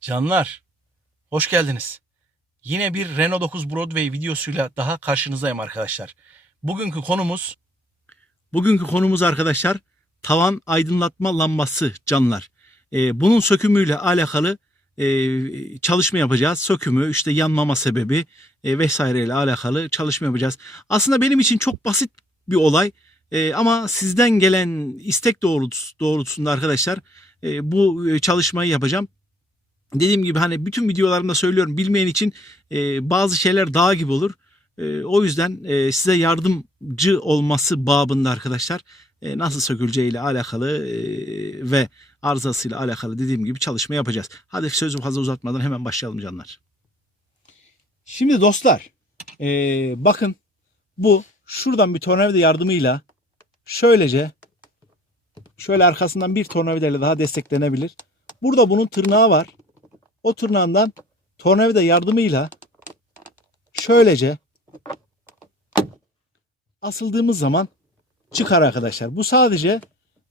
Canlar, hoş geldiniz. Yine bir Renault 9 Broadway videosuyla daha karşınızdayım arkadaşlar. Bugünkü konumuz Bugünkü konumuz arkadaşlar tavan aydınlatma lambası canlar. Ee, bunun sökümüyle alakalı e, çalışma yapacağız. Sökümü, işte yanmama sebebi e, vesaireyle alakalı çalışma yapacağız. Aslında benim için çok basit bir olay. E, ama sizden gelen istek doğrultusu, doğrultusunda arkadaşlar e, bu e, çalışmayı yapacağım. Dediğim gibi hani bütün videolarımda söylüyorum bilmeyen için e, bazı şeyler dağ gibi olur. E, o yüzden e, size yardımcı olması babında arkadaşlar e, nasıl söküleceğiyle alakalı e, ve arızasıyla alakalı dediğim gibi çalışma yapacağız. Hadi sözü fazla uzatmadan hemen başlayalım canlar. Şimdi dostlar e, bakın bu şuradan bir tornavida yardımıyla şöylece şöyle arkasından bir tornavidayla daha desteklenebilir. Burada bunun tırnağı var. O tırnağından tornavida yardımıyla şöylece asıldığımız zaman çıkar arkadaşlar. Bu sadece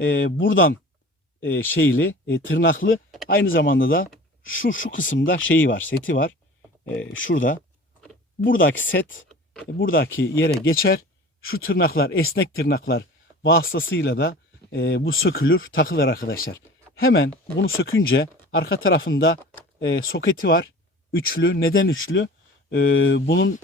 e, buradan e, şeyli, e, tırnaklı. Aynı zamanda da şu şu kısımda şeyi var, seti var. E, şurada. Buradaki set e, buradaki yere geçer. Şu tırnaklar, esnek tırnaklar vasıtasıyla da e, bu sökülür, takılır arkadaşlar. Hemen bunu sökünce arka tarafında e, soketi var. Üçlü. Neden üçlü? E, bunun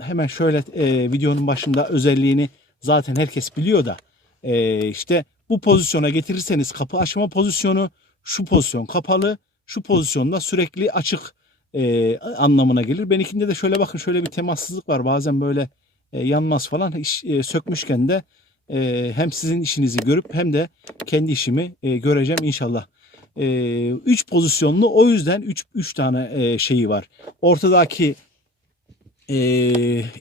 hemen şöyle e, videonun başında özelliğini zaten herkes biliyor da e, işte bu pozisyona getirirseniz kapı açma pozisyonu şu pozisyon kapalı şu pozisyonda sürekli açık e, anlamına gelir. Benimkinde de şöyle bakın şöyle bir temassızlık var. Bazen böyle e, yanmaz falan. İş, e, sökmüşken de e, hem sizin işinizi görüp hem de kendi işimi e, göreceğim inşallah. 3 pozisyonlu o yüzden 3 3 tane e, şeyi var. Ortadaki e,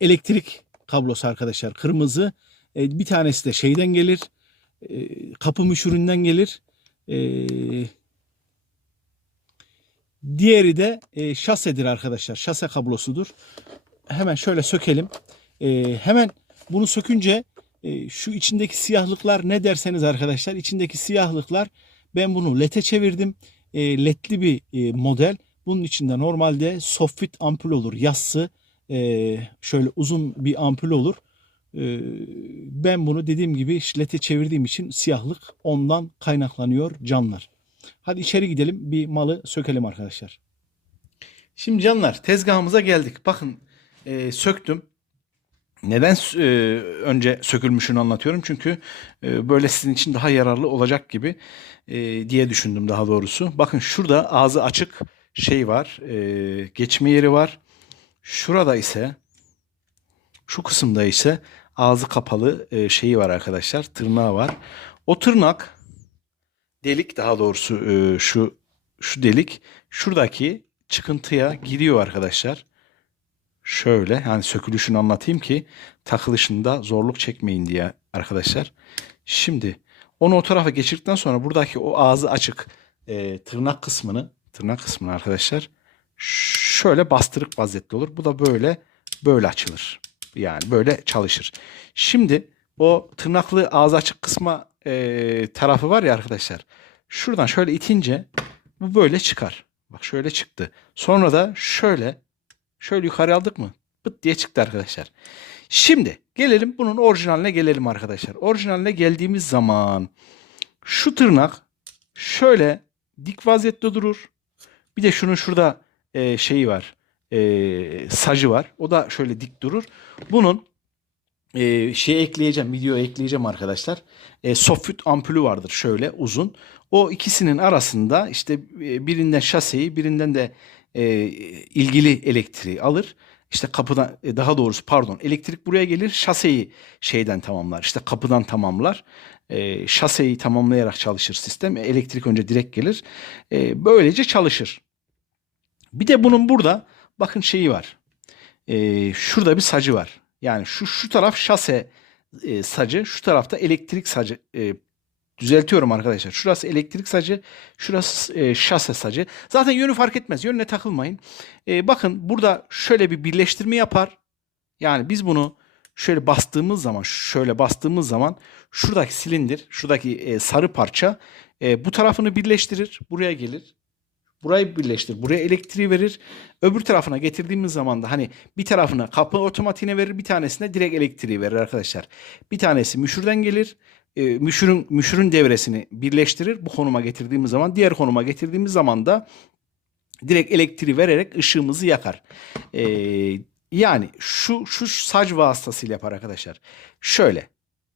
elektrik kablosu arkadaşlar kırmızı. E, bir tanesi de şeyden gelir. E, kapı müşüründen gelir. E, diğeri de e, şasedir arkadaşlar. Şase kablosudur. Hemen şöyle sökelim. E, hemen bunu sökünce e, şu içindeki siyahlıklar ne derseniz arkadaşlar içindeki siyahlıklar ben bunu led'e çevirdim. E, ledli bir e, model. Bunun içinde normalde soffit ampul olur. Yassı e, şöyle uzun bir ampul olur. E, ben bunu dediğim gibi led'e çevirdiğim için siyahlık ondan kaynaklanıyor canlar. Hadi içeri gidelim bir malı sökelim arkadaşlar. Şimdi canlar tezgahımıza geldik. Bakın e, söktüm. Neden e, önce sökülmüşünü anlatıyorum çünkü e, böyle sizin için daha yararlı olacak gibi e, diye düşündüm daha doğrusu. Bakın şurada ağzı açık şey var, e, geçme yeri var. Şurada ise şu kısımda ise ağzı kapalı e, şeyi var arkadaşlar, tırnağı var. O tırnak delik daha doğrusu e, şu şu delik şuradaki çıkıntıya giriyor arkadaşlar şöyle yani sökülüşünü anlatayım ki takılışında zorluk çekmeyin diye arkadaşlar. Şimdi onu o tarafa geçirdikten sonra buradaki o ağzı açık e, tırnak kısmını tırnak kısmını arkadaşlar şöyle bastırık vaziyette olur. Bu da böyle böyle açılır. Yani böyle çalışır. Şimdi o tırnaklı ağzı açık kısma e, tarafı var ya arkadaşlar. Şuradan şöyle itince bu böyle çıkar. Bak şöyle çıktı. Sonra da şöyle Şöyle yukarı aldık mı? Pıt diye çıktı arkadaşlar. Şimdi gelelim bunun orijinaline gelelim arkadaşlar. Orijinaline geldiğimiz zaman şu tırnak şöyle dik vaziyette durur. Bir de şunun şurada e, şeyi var. E, sacı var. O da şöyle dik durur. Bunun e, şey ekleyeceğim. Video ekleyeceğim arkadaşlar. E, soffit ampulü vardır şöyle uzun. O ikisinin arasında işte e, birinden şaseyi birinden de e, ilgili elektriği alır. İşte kapıdan e, daha doğrusu pardon elektrik buraya gelir şaseyi şeyden tamamlar. İşte kapıdan tamamlar. E, şaseyi tamamlayarak çalışır sistem. Elektrik önce direkt gelir. E, böylece çalışır. Bir de bunun burada bakın şeyi var. E, şurada bir sacı var. Yani şu şu taraf şase e, sacı, şu tarafta elektrik sacı e, Düzeltiyorum arkadaşlar. Şurası elektrik sacı, şurası e, şase sacı. Zaten yönü fark etmez. Yönüne takılmayın. E, bakın burada şöyle bir birleştirme yapar. Yani biz bunu şöyle bastığımız zaman, şöyle bastığımız zaman şuradaki silindir, şuradaki e, sarı parça e, bu tarafını birleştirir. Buraya gelir. Burayı birleştir. Buraya elektriği verir. Öbür tarafına getirdiğimiz zaman da hani bir tarafına kapı otomatiğine verir. Bir tanesine direkt elektriği verir arkadaşlar. Bir tanesi müşürden gelir. E, müşürün, müşürün devresini birleştirir. Bu konuma getirdiğimiz zaman diğer konuma getirdiğimiz zaman da direkt elektriği vererek ışığımızı yakar. E, yani şu şu sac vasıtasıyla yapar arkadaşlar. Şöyle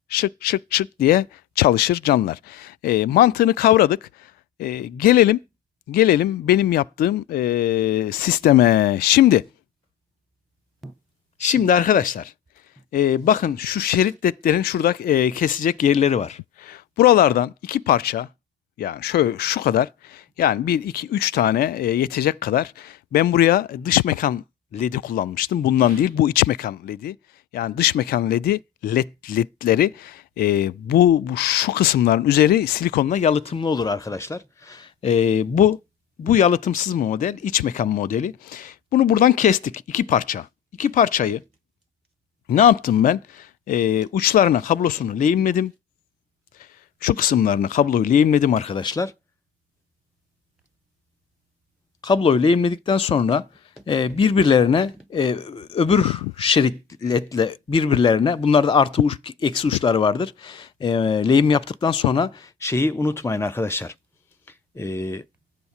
şık şık şık diye çalışır canlar. E, mantığını kavradık. E, gelelim gelelim benim yaptığım e, sisteme. Şimdi şimdi arkadaşlar e, bakın şu şerit ledlerin şurada e, kesecek yerleri var. Buralardan iki parça yani şöyle şu kadar yani bir iki üç tane e, yetecek kadar ben buraya dış mekan ledi kullanmıştım. Bundan değil bu iç mekan ledi. Yani dış mekan ledi led, ledleri e, bu, bu şu kısımların üzeri silikonla yalıtımlı olur arkadaşlar. E, bu bu yalıtımsız model iç mekan modeli. Bunu buradan kestik iki parça. İki parçayı ne yaptım ben? E, uçlarına kablosunu lehimledim. Şu kısımlarına kabloyu lehimledim arkadaşlar. Kabloyu lehimledikten sonra e, birbirlerine e, öbür şeritle birbirlerine bunlarda artı uç, eksi uçları vardır. E, lehim yaptıktan sonra şeyi unutmayın arkadaşlar.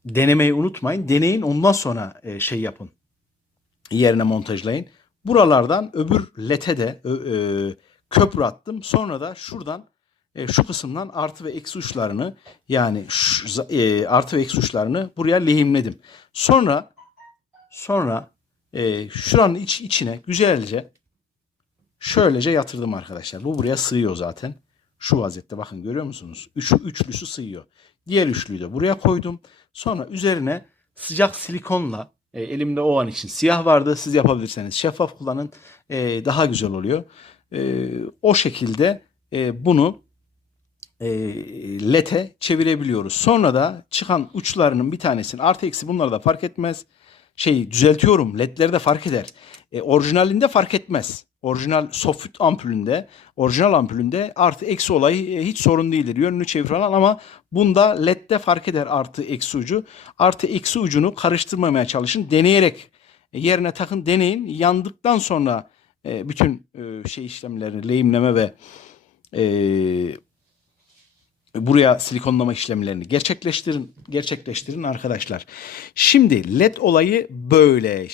Denemeyi unutmayın. Deneyin ondan sonra şey yapın. Yerine montajlayın. Buralardan öbür lete de e, köprü attım. Sonra da şuradan e, şu kısımdan artı ve eksi uçlarını yani şu, e, artı ve eksi uçlarını buraya lehimledim. Sonra sonra e, şuranın iç, içine güzelce şöylece yatırdım arkadaşlar. Bu buraya sığıyor zaten. Şu vaziyette bakın görüyor musunuz? Üç, üçlüsü sığıyor. Diğer üçlüyü de buraya koydum. Sonra üzerine sıcak silikonla e, elimde o an için siyah vardı. Siz yapabilirseniz şeffaf kullanın. E, daha güzel oluyor. E, o şekilde e, bunu e, lete çevirebiliyoruz. Sonra da çıkan uçlarının bir tanesini artı eksi bunları da fark etmez. Şey düzeltiyorum ledleri de fark eder. E, orijinalinde fark etmez. Orijinal soft ampulünde, orijinal ampulünde artı eksi olayı e, hiç sorun değildir. Yönünü çevir falan ama bunda ledde fark eder artı eksi ucu. Artı eksi ucunu karıştırmamaya çalışın. Deneyerek e, yerine takın deneyin. Yandıktan sonra e, bütün şey işlemlerini lehimleme ve buraya silikonlama işlemlerini gerçekleştirin gerçekleştirin arkadaşlar. Şimdi led olayı böyle.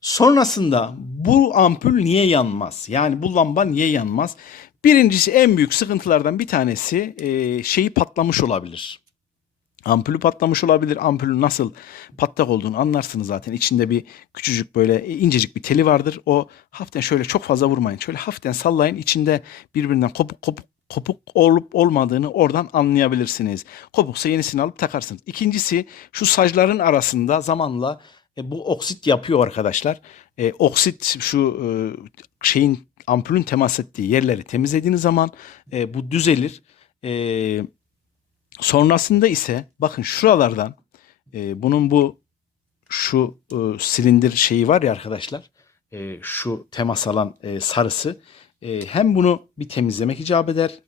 Sonrasında bu ampul niye yanmaz? Yani bu lamba niye yanmaz? Birincisi en büyük sıkıntılardan bir tanesi e, şeyi patlamış olabilir. Ampulü patlamış olabilir. Ampulün nasıl patlak olduğunu anlarsınız zaten. İçinde bir küçücük böyle incecik bir teli vardır. O hafiften şöyle çok fazla vurmayın. Şöyle hafiften sallayın. İçinde birbirinden kopuk kopuk kopuk olup olmadığını oradan anlayabilirsiniz. Kopuksa yenisini alıp takarsınız. İkincisi şu sacların arasında zamanla e, bu oksit yapıyor arkadaşlar. E, oksit şu e, şeyin ampulün temas ettiği yerleri temizlediğiniz zaman e, bu düzelir. E, sonrasında ise bakın şuralardan e, bunun bu şu e, silindir şeyi var ya arkadaşlar. E, şu temas alan e, sarısı. E, hem bunu bir temizlemek icap eder.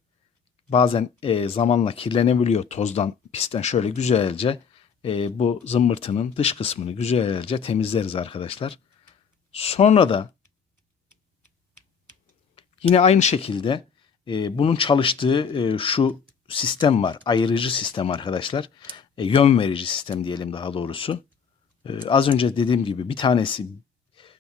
Bazen e, zamanla kirlenebiliyor tozdan, pisten şöyle güzelce e, bu zımbırtının dış kısmını güzelce temizleriz arkadaşlar. Sonra da yine aynı şekilde e, bunun çalıştığı e, şu sistem var. Ayırıcı sistem arkadaşlar. E, yön verici sistem diyelim daha doğrusu. E, az önce dediğim gibi bir tanesi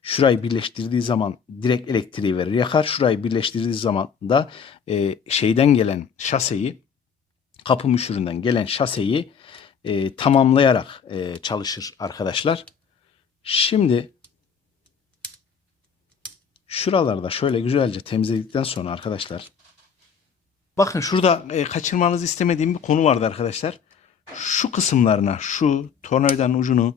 şurayı birleştirdiği zaman direkt elektriği verir yakar. Şurayı birleştirdiği zaman da e, şeyden gelen şaseyi kapı müşüründen gelen şaseyi e, tamamlayarak e, çalışır arkadaşlar. Şimdi şuralarda şöyle güzelce temizledikten sonra arkadaşlar bakın şurada e, kaçırmanızı istemediğim bir konu vardı arkadaşlar. Şu kısımlarına şu tornavidanın ucunu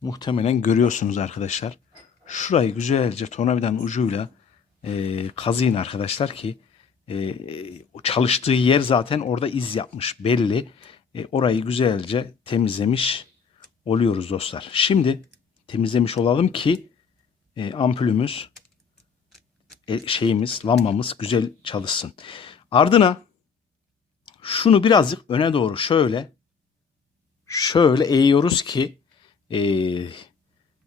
muhtemelen görüyorsunuz arkadaşlar. Şurayı güzelce tornavidanın ucuyla e, kazıyın arkadaşlar ki e, çalıştığı yer zaten orada iz yapmış belli. E, orayı güzelce temizlemiş oluyoruz dostlar. Şimdi temizlemiş olalım ki e, ampulümüz e, şeyimiz lambamız güzel çalışsın. Ardına şunu birazcık öne doğru şöyle şöyle eğiyoruz ki e,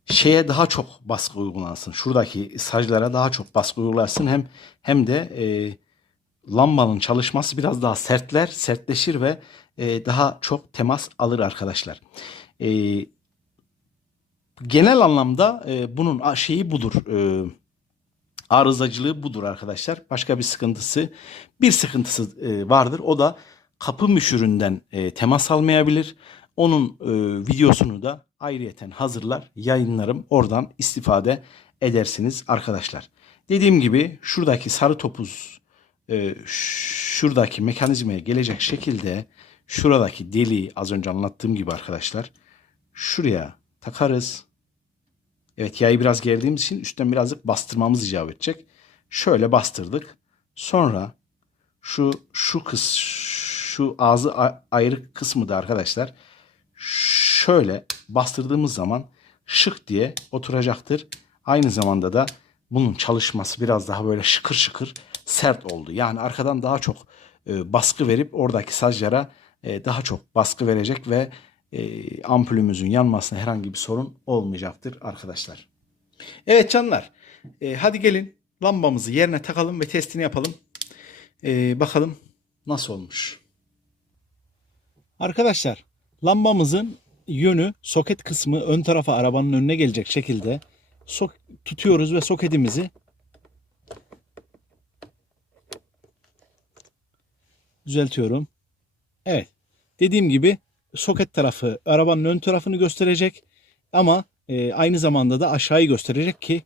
şeye daha çok baskı uygulansın. Şuradaki saclara daha çok baskı uygulansın. Hem hem de e, lambanın çalışması biraz daha sertler, sertleşir ve e, daha çok temas alır arkadaşlar. E, genel anlamda e, bunun şeyi budur. Arızacılığı budur arkadaşlar. Başka bir sıkıntısı, bir sıkıntısı vardır. O da kapı müşüründen temas almayabilir. Onun videosunu da ayrıyeten hazırlar, yayınlarım. Oradan istifade edersiniz arkadaşlar. Dediğim gibi şuradaki sarı topuz şuradaki mekanizmaya gelecek şekilde şuradaki deliği az önce anlattığım gibi arkadaşlar şuraya takarız. Evet yayı biraz gerdiğimiz için üstten birazcık bastırmamız icap edecek. Şöyle bastırdık. Sonra şu şu kız şu ağzı a- ayrı kısmı da arkadaşlar şöyle bastırdığımız zaman şık diye oturacaktır. Aynı zamanda da bunun çalışması biraz daha böyle şıkır şıkır sert oldu. Yani arkadan daha çok e, baskı verip oradaki saclara e, daha çok baskı verecek ve e, ampulümüzün yanmasına herhangi bir sorun olmayacaktır arkadaşlar. Evet canlar e, hadi gelin lambamızı yerine takalım ve testini yapalım. E, bakalım nasıl olmuş. Arkadaşlar lambamızın yönü soket kısmı ön tarafa arabanın önüne gelecek şekilde sok tutuyoruz ve soketimizi düzeltiyorum. Evet. Dediğim gibi soket tarafı arabanın ön tarafını gösterecek ama e, aynı zamanda da aşağıyı gösterecek ki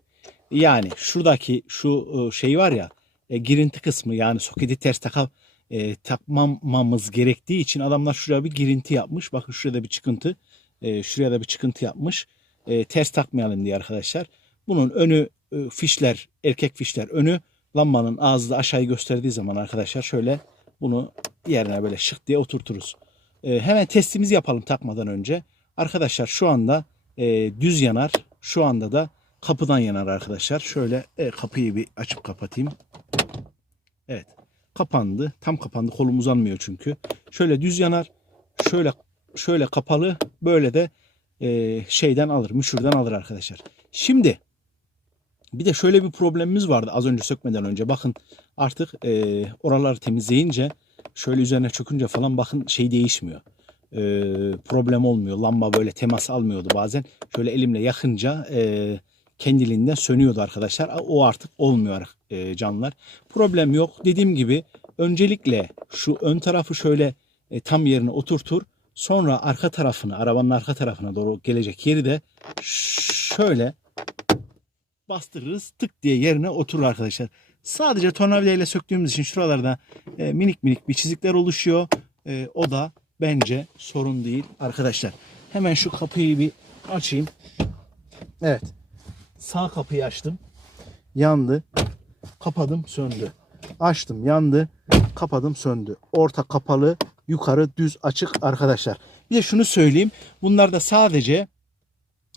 yani şuradaki şu e, şey var ya e, girinti kısmı yani soketi ters taka, e, takmamamız gerektiği için adamlar şuraya bir girinti yapmış. Bakın şurada bir çıkıntı. E, şuraya da bir çıkıntı yapmış. E, ters takmayalım diye arkadaşlar. Bunun önü e, fişler, erkek fişler önü lambanın ağzı da aşağıyı gösterdiği zaman arkadaşlar şöyle bunu yerine böyle şık diye oturturuz. E, hemen testimizi yapalım takmadan önce. Arkadaşlar şu anda e, düz yanar. Şu anda da kapıdan yanar arkadaşlar. Şöyle e, kapıyı bir açıp kapatayım. Evet. Kapandı. Tam kapandı. Kolum uzanmıyor çünkü. Şöyle düz yanar. Şöyle şöyle kapalı. Böyle de e, şeyden alır. Müşürden alır arkadaşlar. Şimdi bir de şöyle bir problemimiz vardı az önce sökmeden önce. Bakın artık e, oraları temizleyince şöyle üzerine çökünce falan bakın şey değişmiyor. E, problem olmuyor. Lamba böyle temas almıyordu bazen. Şöyle elimle yakınca e, kendiliğinden sönüyordu arkadaşlar. O artık olmuyor e, canlar. Problem yok. Dediğim gibi öncelikle şu ön tarafı şöyle e, tam yerine oturtur. Sonra arka tarafını, arabanın arka tarafına doğru gelecek yeri de şöyle bastırırız. Tık diye yerine oturur arkadaşlar. Sadece tornavida ile söktüğümüz için şuralarda e, minik minik bir çizikler oluşuyor. E, o da bence sorun değil arkadaşlar. Hemen şu kapıyı bir açayım. Evet. Sağ kapıyı açtım. Yandı. Kapadım söndü. Açtım yandı. Kapadım söndü. Orta kapalı yukarı düz açık arkadaşlar. Bir de şunu söyleyeyim. Bunlarda sadece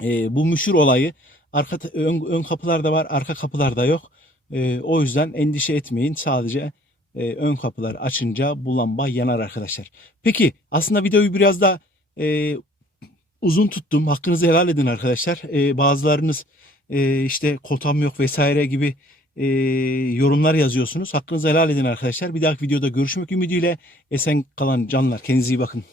e, bu müşür olayı arka ön, ön kapılarda var arka kapılarda yok. E, o yüzden endişe etmeyin. Sadece e, ön kapılar açınca bu lamba yanar arkadaşlar. Peki aslında videoyu biraz da e, uzun tuttum. Hakkınızı helal edin arkadaşlar. E, bazılarınız e, işte kotam yok vesaire gibi e, yorumlar yazıyorsunuz. Hakkınızı helal edin arkadaşlar. Bir dahaki videoda görüşmek ümidiyle esen kalan canlar. Kendinize iyi bakın.